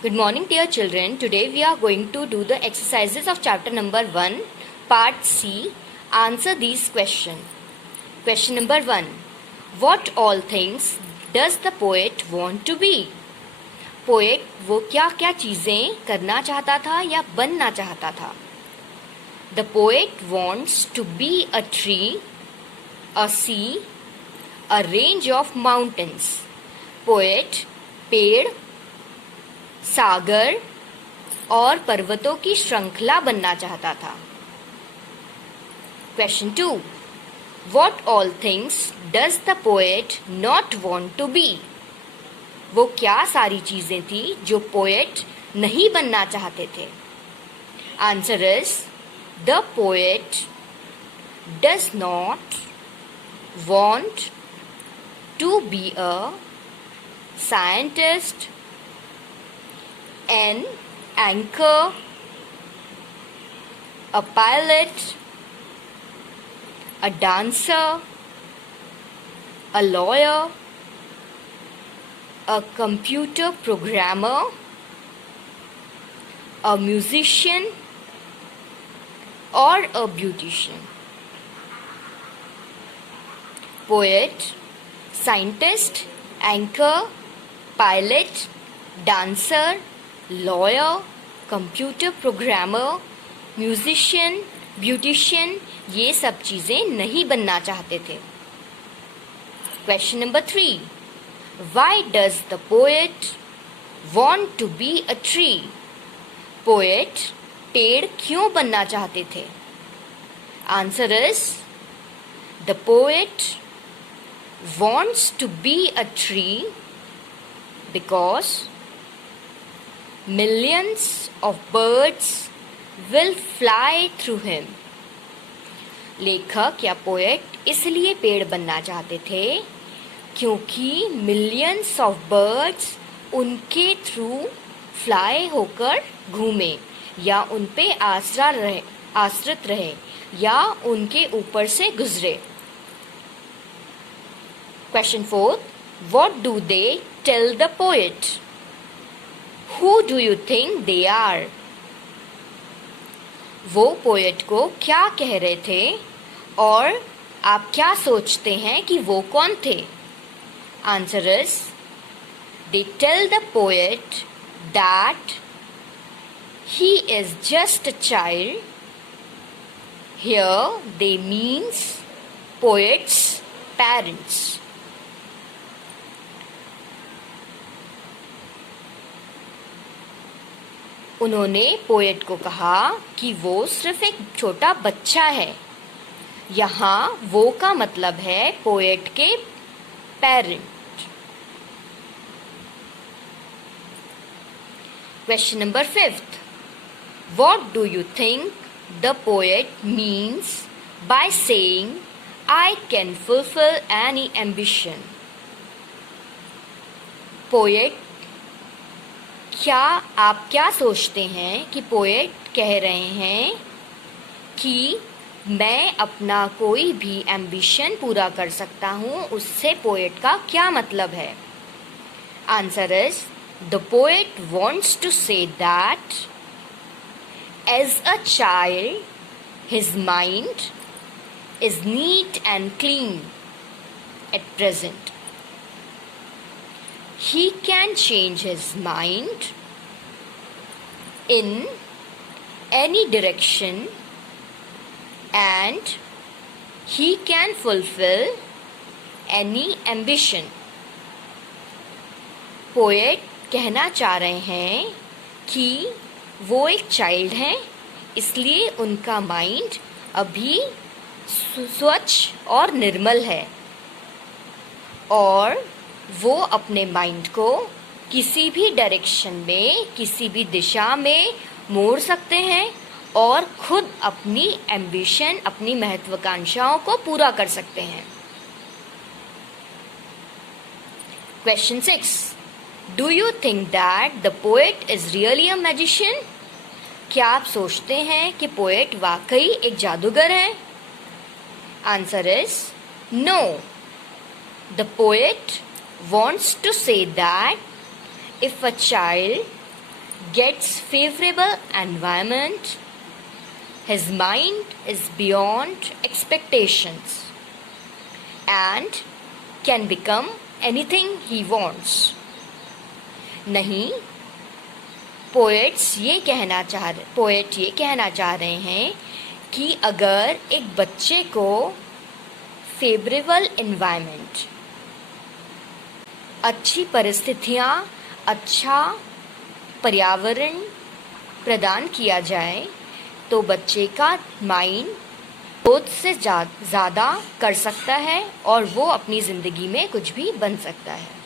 Good morning, dear children. Today we are going to do the exercises of chapter number 1, part C. Answer these questions. Question number 1. What all things does the poet want to be? Poet वो क्या क्या चीज़ें करना चाहता था या बनना चाहता था? The poet wants to be a tree, a sea, a range of mountains. Poet पेड़, सागर और पर्वतों की श्रृंखला बनना चाहता था. Question 2. What all things does the poet not want to be? वो क्या सारी चीजें थी जो पोएट नहीं बनना चाहते थे? Answer is the poet does not want to be a scientist, an anchor, a pilot, a dancer, a lawyer, a computer programmer, a musician, or a beautician. Poet, scientist, anchor, pilot, dancer, lawyer, computer programmer, musician, beautician ये सब चीज़ें नहीं बनना चाहते थे. Question number 3. Why does the poet want to be a tree? Poet पेड़ क्यों बनना चाहते थे? Answer is the poet wants to be a tree because millions of birds will fly through him. लेखक या पोएट इसलिए पेड़ बनना चाहते थे क्योंकि मिलियंस ऑफ बर्ड्स उनके थ्रू फ्लाई होकर घूमे या उन पे आश्रित रहे या उनके ऊपर से गुजरे. Question 4. What do they tell the poet? Who do you think they are? वो पोएट को क्या कह रहे थे और आप क्या सोचते हैं कि वो कौन थे? Answer is they tell the poet that he is just a child. Here they means poet's parents. उन्होंने पोएट को कहा कि वो सिर्फ एक छोटा बच्चा है. यहाँ वो का मतलब है पोएट के parent. Question number 5. What do you think the poet means by saying I can fulfill any ambition? Poet आप क्या सोचते हैं कि पोएट कह रहे हैं कि मैं अपना कोई भी एम्बिशन पूरा कर सकता हूँ? उससे पोएट का क्या मतलब है? Answer is the poet wants to say that as a child his mind is neat and clean at present. He can change his mind in any direction and he can fulfill any ambition. Poet कहना चाह रहे हैं कि वो एक child हैं, इसलिए उनका माइंड अभी स्वच्छ और निर्मल है और वो अपने माइंड को किसी भी डायरेक्शन में, किसी भी दिशा में मोड़ सकते हैं और खुद अपनी एम्बिशन, अपनी महत्वाकांक्षाओं को पूरा कर सकते हैं. Question 6. Do you think that the poet is really a magician? क्या आप सोचते हैं कि पोएट वाकई एक जादूगर है? Answer is no. The poet wants to say that if a child gets favorable environment, his mind is beyond expectations and can become anything he wants. नहीं, पोएट ये कहना चाह रहे हैं कि अगर एक बच्चे को फेवरेबल एनवायरनमेंट, अच्छी परिस्थितियाँ, अच्छा पर्यावरण प्रदान किया जाए तो बच्चे का माइंड ग्रोथ से ज़्यादा कर सकता है और वो अपनी ज़िंदगी में कुछ भी बन सकता है.